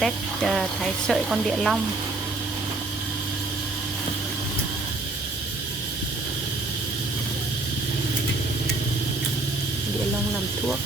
test thái sợi con địa long. Địa long làm thuốc.